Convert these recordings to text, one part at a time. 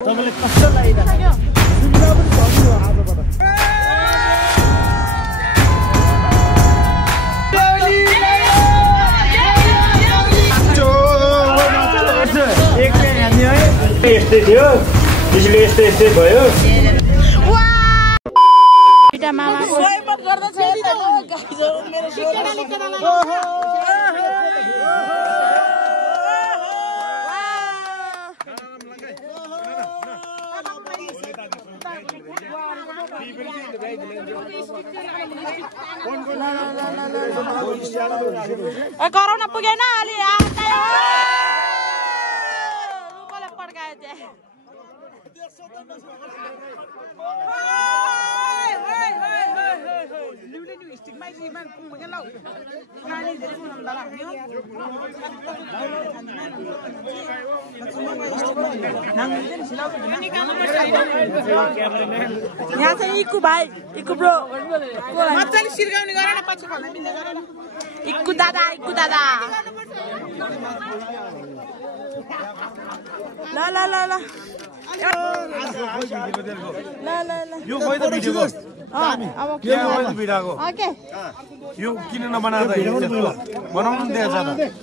तपाईले कस्तो लागिरहेको सुविधा पनि भयो आजबाट यस्तै थियो त्यसले यस्तै भयो मामाको स्वागत गर्दछ मेरो शिक्षाले कोरोना पुगेन अलि आयो रुपले पड्कायो त्यहाँ यहाँ चाहिँ इक्कु भाइ इक्कु ब्रो मजाले सिर्गाउने गर न पछि भन्न मिल्ने गर न इक्कु दादा ल ल ल ल यो खोइ त भिडियोको अब के खोइ त भिडियोको ओके यो किन नबनाउँदा बनाउनु नि दिएछ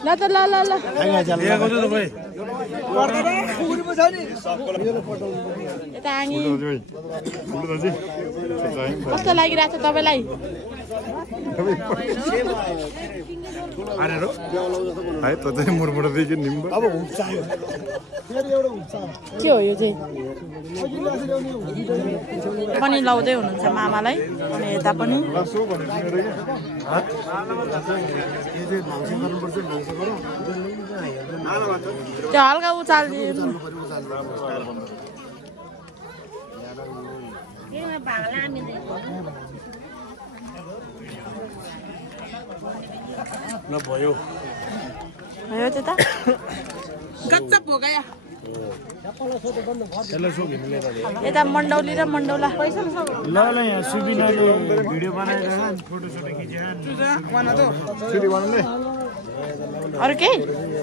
ल त ल ल ल दिएको छु त खोइ यता आङी कस्तो लागिरहेछ तपाईलाई अरे रो है त चाहिँ मुरमुर देखि निम्बु अब हुन्छ फेरि एउटा हुन्छ के हो यो चाहिँ पनि लाउँदै हुनुहुन्छ मामालाई अनि यता पनि लसो भने सुनेर के त्यो हल्का उचाल्दिनु ल भयो भयो त्यता गच्चा भोगाया यता मण्डौली र मण्डौला ल ल यहाँ सुबिनाले भिडियो बनाएर फोटो सोटो खिचेन अरु के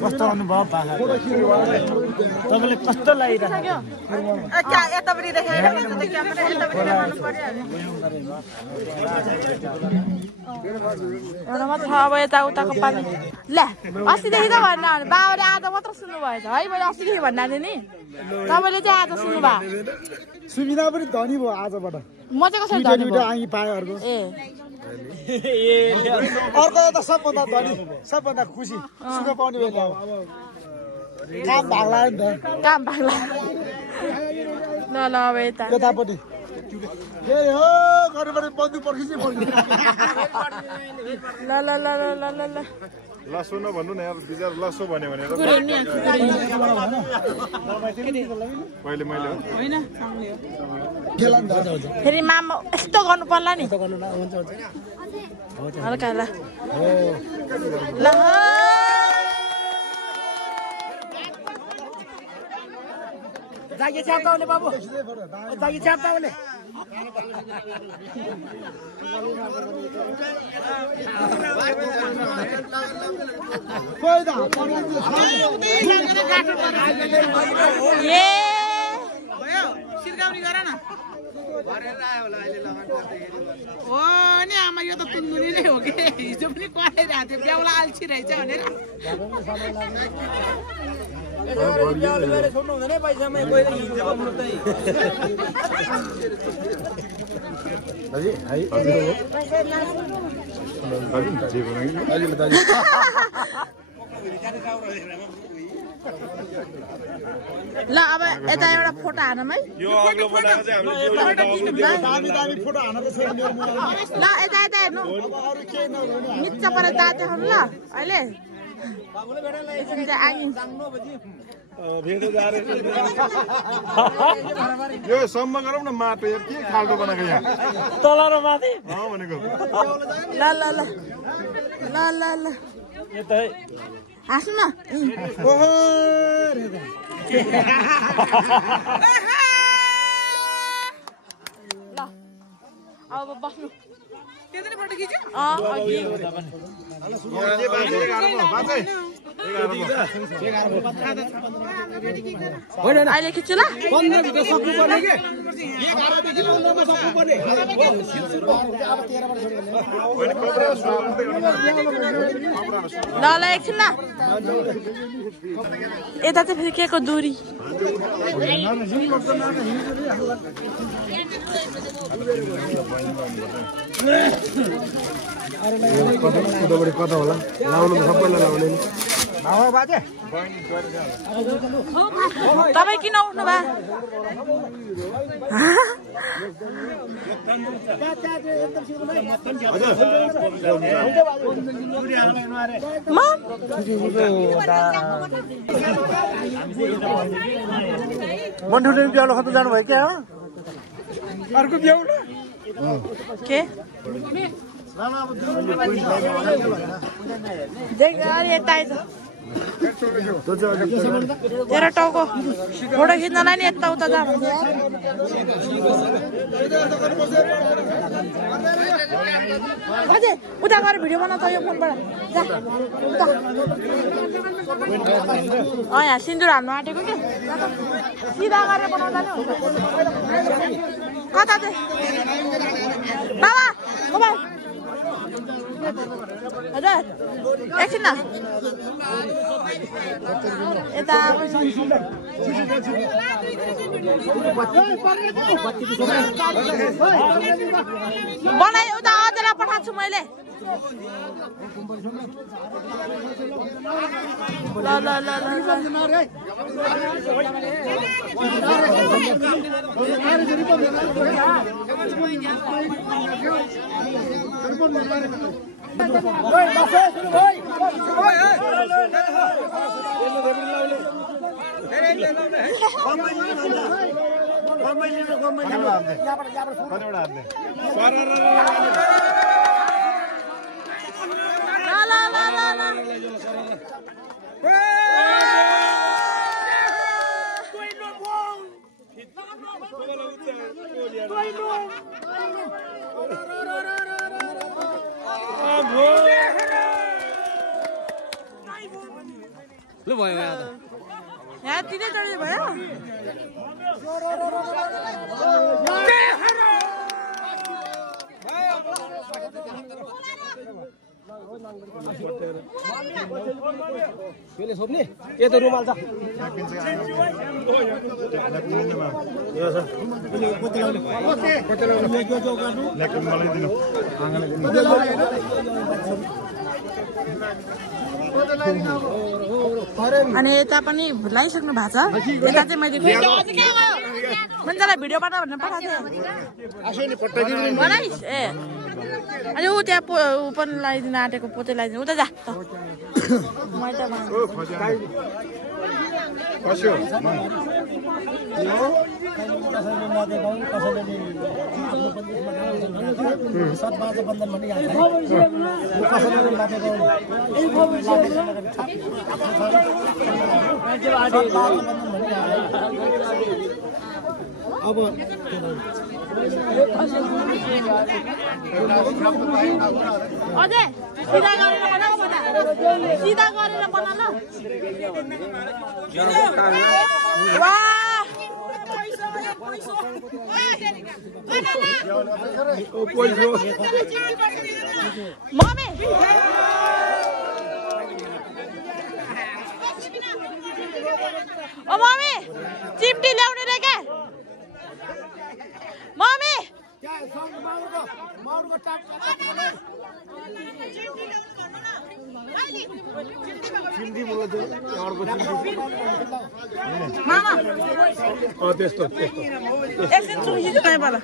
कस्तो अनुभव पाखा तपाईले कस्तो लागिरहेको यता पनि देखाइरहेको छ क्यामेरा यता पनि देखाउनु पर्यो एउटा मात्र अब यताउताको पानी ल अस्तिदेखि त भन्न बाबाले आधा मात्र सुन्नु भएछ है मैले अस्तिदेखि भन्दा नि तपाईँले चाहिँ आज सुन्नु भयो सुविधा पनि धनी भयो आजबाट म चाहिँ कसरी धनी भयो आँगी पायो अर्को ए अर्को त सबभन्दा धनी सबभन्दा खुसी सुख पाउने बेला हो काम भाग्ला नि त काम भाग्ला ल ल अब यता यतापट्टि ए हो गर्नुपर्ने बन्दुक पर्खिन्छ ल ल ल ल ल ल लसो नभन्नु न यार बिचार लसो भन्यो भनेर मैले होइन फेरि मामा यस्तो गर्नु पर्ला नि हल्का ल ल जागी च्याप्ताउने बाबु जागी च्याप्ताउने सिर्गाउने गर न हो नि आमा यो त तुन्दुरी नै हो कि हिजो पनि कराइरहेको थियो ब्याउला अल्छी रहेछ भनेर ल अब यता एउटा फोटो हानौँ है ल यता यता हेर्नु निच्च पर जाँदैछौँ ल अहिले यो सम्म गरौँ न माटो यार के खाल्टो बनाएको यहाँ तल र माथि भनेको ल ल ल ल ल ल हाँस्नु न ल अब बस्नु त्यो पनि फोटो खिच्यो अहिले खिच्छु ल ल एकछिन ल यता चाहिँ फेरि के को दूरी कता होला लाउनु त सबैलाई लाउने तपाईँ किन उठ्नु भयो मन्ठुले ब्याउलो खत जानुभयो क्या अर्को ब्याउ के तेरो टाउको फोटो खिच्नलाई नि यताउता जा उता गएर भिडियो बनाउँछ यो फोनबाट यहाँ सिन्दुर हाल्नु आँटेको के सिधा गरेर बनाउँदा नि हुन्छ कता चाहिँ बाबा मोबाइल हजुर एकछिन न यता बनाइ उता अझलाई पठाएको छु मैले ल ल ल ल भयो यहाँ तिनै चढ्दै भयो सोध्ने के त रुमाल छ अनि यता पनि लगाइसक्नु भएको छ यता चाहिँ मैले मान्छेलाई भिडियो बना भनेर पठाएको थिएँ बनाइस् ए अनि ऊ त्यहाँ ऊ पनि लगाइदिनु आँटेको पोते लगाइदिनु उता जा त अझै सिधा गरेर बनाऊ सिधा गरेर बना ल मम्मी ओ मम्मी चिम्टी ल्याउने रे के मम्मी मामा त्यस्तो एकछिन चुकी कहीँबाट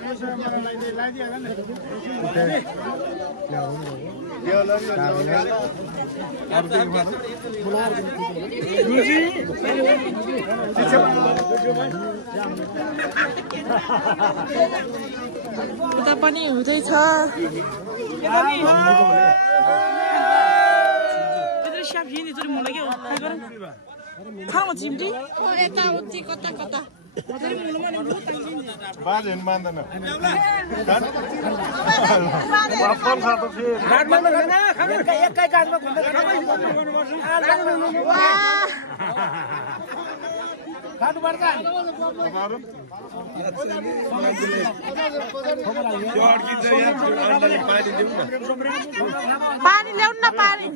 उता पनि हुँदैछ खाऊ चिम्टी यता उति कता कता बाजे मान्दैन एकै काजमा पानी ल्याउनु न पानी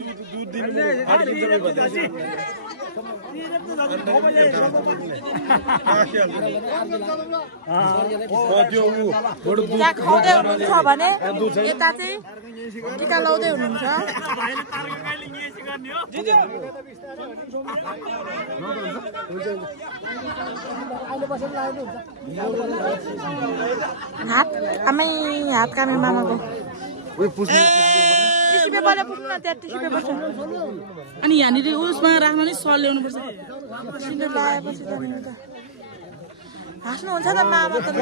त्यहाँ खुवाउँदै हुनुहुन्छ भने यता चाहिँ टिका लाउँदै हुनुहुन्छ हात आमै हात कामे मामाको टिस्यु पेपरले पुग्नु न त्यहाँ टिस्यु पेपर छ अनि यहाँनिर उसमा राख्न नि सल ल्याउनुपर्छ सिन्डर लगाएपछि हाँस्नुहुन्छ त मामा त ल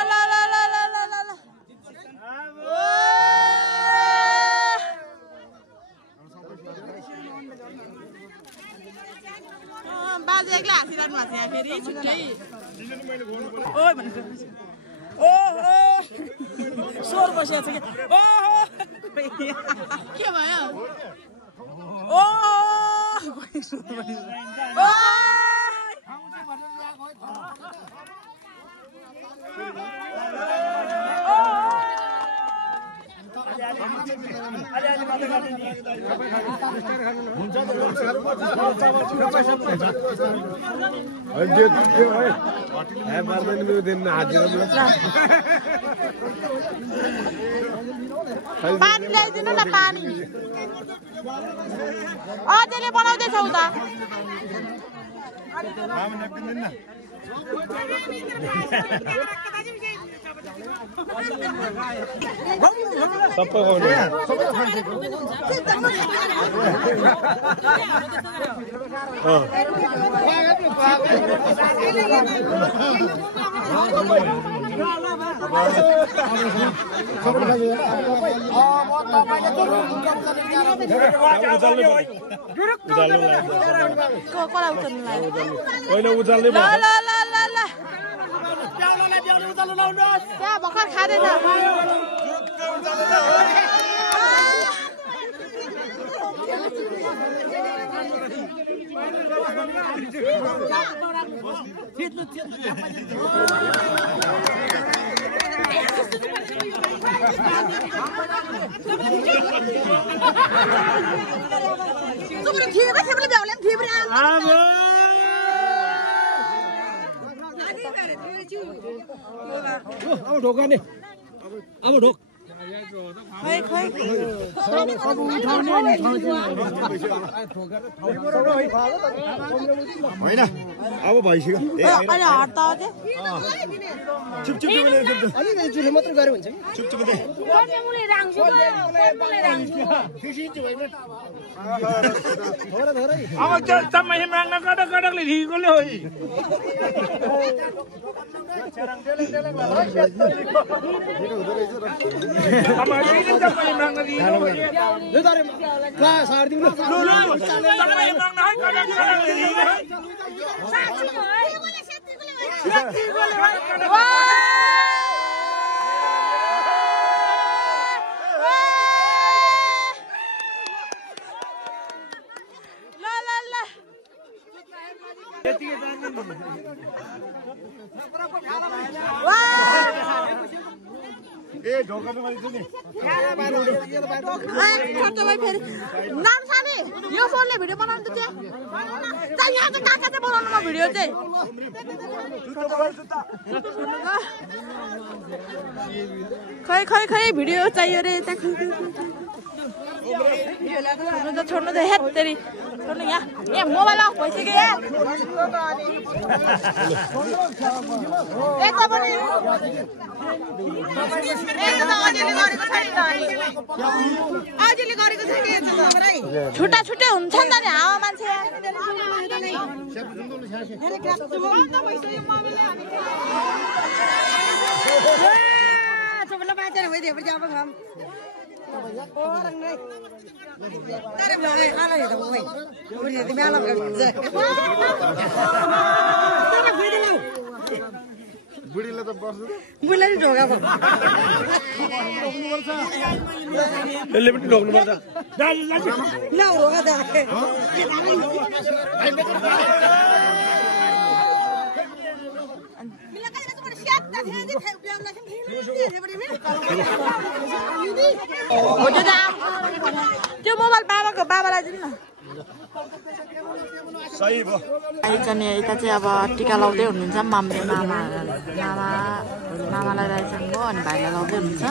ल ल ल ल ल ल बाजे एक्लै हाँसिरहनु भएको छ फेरि छुट्टै ओइ भनेर ओहो स्वर बसिरहेको छ के के भयो पानी ल्याइदिनु न पानी त्यसले बनाउँदैछौ त त्यहाँ भर्खर खाँदैछ अब ढोका नि अब ढोक होइन अब भइसक्यो चुले मात्र गरे हुन्छ अब तपाईँ माग्न कटक कटकले ठिकले हो यो फोनले भिडियो बनाउनु त यहाँ चाहिँ कहाँ चाहिँ बनाउनु म भिडियो चाहिँ खै खै खै भिडियो चाहियो रे छोड्नु त हेत तेरी छोड्नु यहाँ मोबाइल अफ भइसक्यो यता पनि छुट्टा छुट्टै हुन्छ नि त नि हावा मान्छे बुढीले त बस्छ बुढीलाई नि ढोका भयो यसले पनि ढोक्नुपर्छ ल ढोका त त्यो मोबाइल बाबालाई दिनु न सही भयो आइकने यता चाहिँ अब टिका लाउँदै हुनुहुन्छ मामले मामालाई लगाइसक्नु भयो अनि भाइलाई लाउँदै हुनुहुन्छ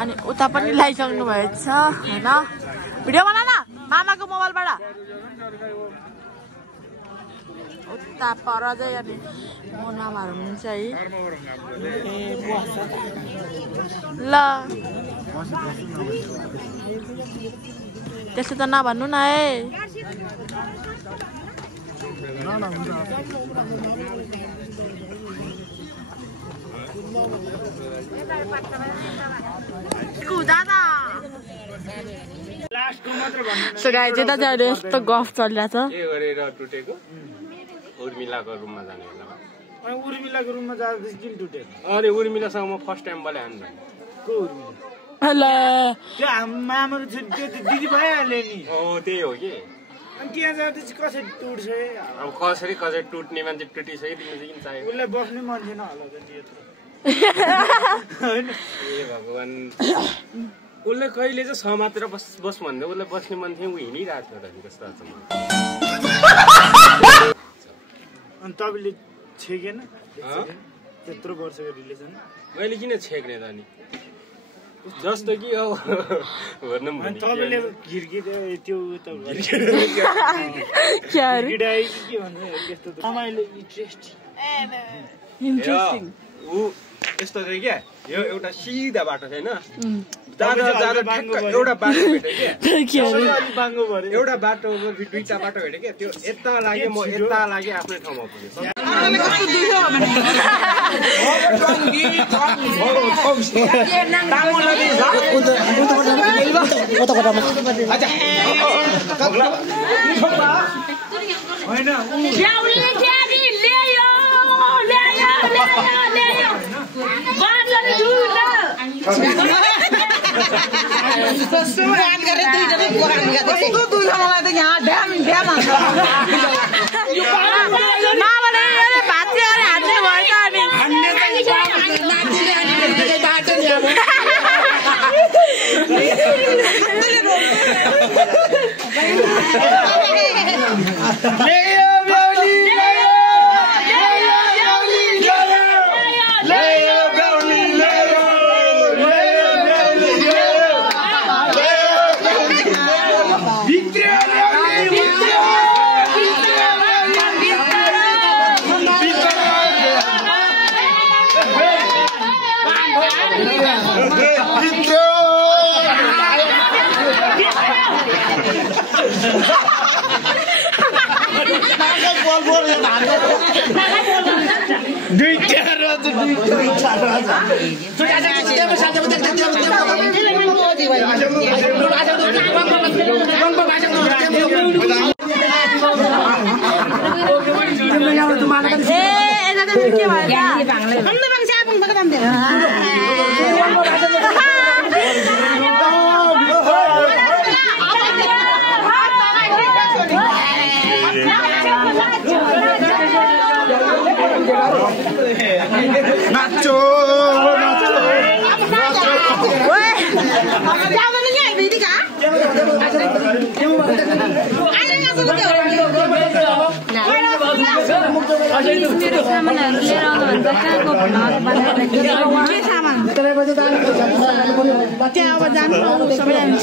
अनि उता पनि लगाइसक्नु भएको छ होइन भिडियो बना न मामाको मोबाइलबाट उता पर चाहिँ अनि मोनामाहरू हुनुहुन्छ है ल त्यसो त नभन्नु न है सो गाई चाहिँ दाजु अहिले यस्तो गफ चलिरहेछ के गरेर टुटेको उर्मिलाको रुममा जाने बेलामा अनि उर्मिलाको रुममा जाँदा किन टुटेको अरे उर्मिलासँग म फर्स्ट टाइम बोले हान्नु को उर्मिला ल त्यो मामाको छोरी त्यो दिदी भइहाल्यो नि हो त्यही हो कि अनि त्यहाँ जाँदा चाहिँ कसरी टुट्छ अब कसरी टुट्ने मान्छे टुटिसक्यो तिमीले चाहिँ किन चाहियो उसलाई बस्नै मन थिएन होला त ए भगवान् उसले कहिले चाहिँ समातेर बस भन्दा उसलाई बस्ने मन थियो ऊ हिँडिरहेको थियो त जस्तो लाग्छ मलाई अनि तपाईँले छेकेन त्यत्रो वर्षको रिलेसन मैले किन छेक्ने त नि जस्तो कि अब भन्नु अनि तपाईँले घिर्की त्यो के भन्छ त्यस्तो तपाईँले इन्ट्रेस्टिङ ऊ यस्तो थियो क्या यो एउटा सिधा बाटो छैन जाँदा एउटा बाटो भेट्यो क्या एउटा बाटो दुईटा बाटो भेट्यो क्या त्यो यता लाग्यो म यता लाग्यो आफ्नै ठाउँमा पुगेँ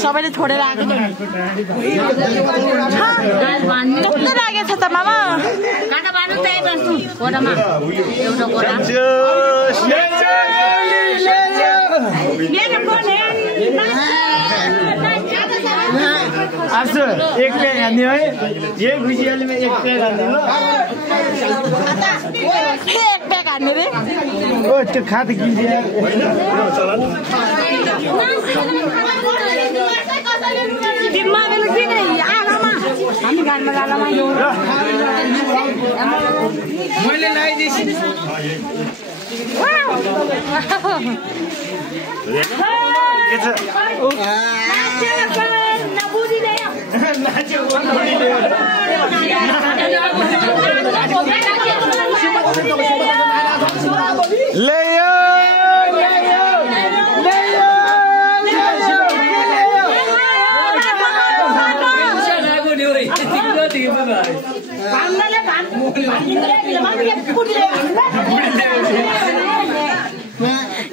सबैले छोडेर आएको कस्तो लागेछ त मामा एक प्याक हान्ने है यही खुसियालीमा एक प्याक हान्ने हो एक प्याक हान्ने रे ओ त्यो खाते किन्दिया हामी गाडीमा जाँदा मैले लगाइदिएछु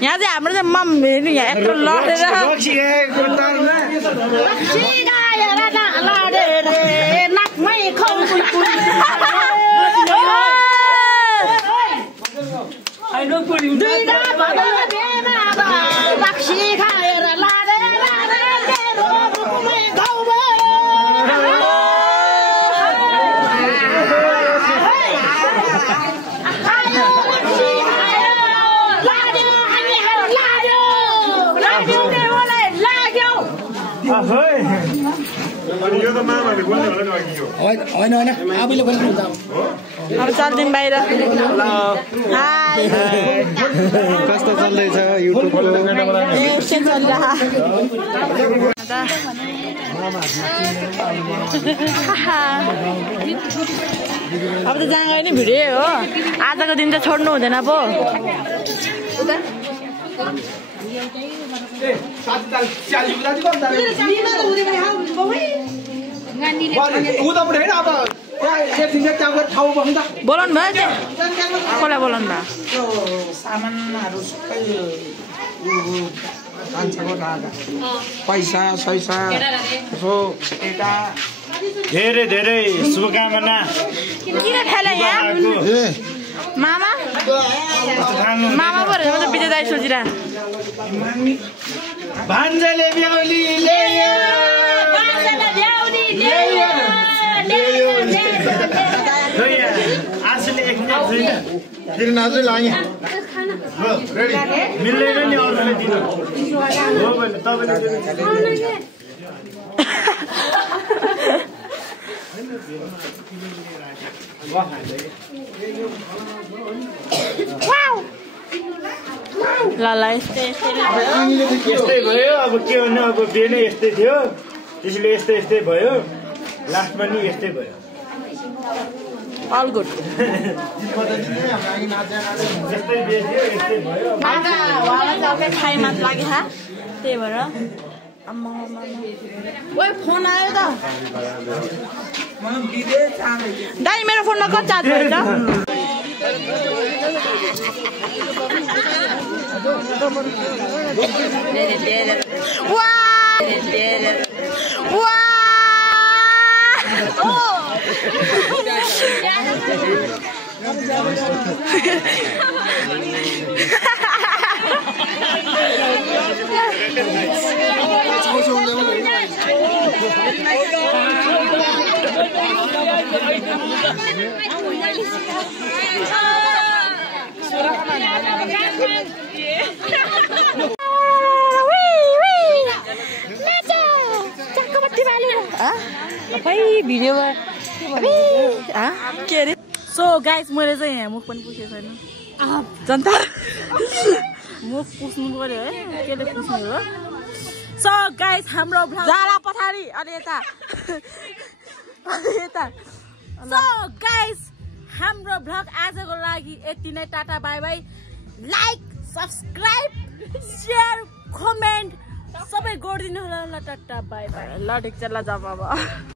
यहाँ चाहिँ हाम्रो चाहिँ मम हेर्नु यहाँ यत्रो लडेर होइन आफैले पनि हुन्छ अब चल्दिउँ बाहिर हाई कस्तो चल्दैछ युट्युबको अब त जहाँ गयो नि भिडियो हो आजको दिन त छोड्नु हुँदैन पो बोलाउनु भयो त्यो कसलाई बोलाउनु भयो सामानहरू सबै पैसा सैसा यसो एउटा धेरै धेरै शुभकामना किन खेले यहाँ मामा मामा पो रहेछ म त विजय दाइ सोचिरह भान्जाले ब्याउली ल्यायो आशले एक फेरि नाच्दै लाग्यो मिल्दैन नि अरूले दिनु हो भने तपाईँले ल ल यस्तै यस्तै भयो अब के भन्नु अब बिहे नै यस्तै थियो त्यसले यस्तै यस्तै भयो लास्टमा नि यस्तै भयो अल गुड जस्तै बिहे थियो यस्तै भयो खाइ मात लाग्यो हा त्यही भएर ओइ फोन आयो त दाइ मेरो फोनमा कति चार्ज भयो त भिडियोमा के अरे सो गाइस मैले चाहिँ यहाँ मुख पनि पुछेको छैन जनता मुख पुस्नु पर्यो है केले पुस्नु हो सो गाइस हाम्रो जाला पछाडि अनि यता सो गाइस हाम्रो भ्लग आजको लागि यति नै tata bye by like subscribe share comment सबै गरिदिनु होला ल टाटा बाई बाई ल ठिक छ ल जाऊ अब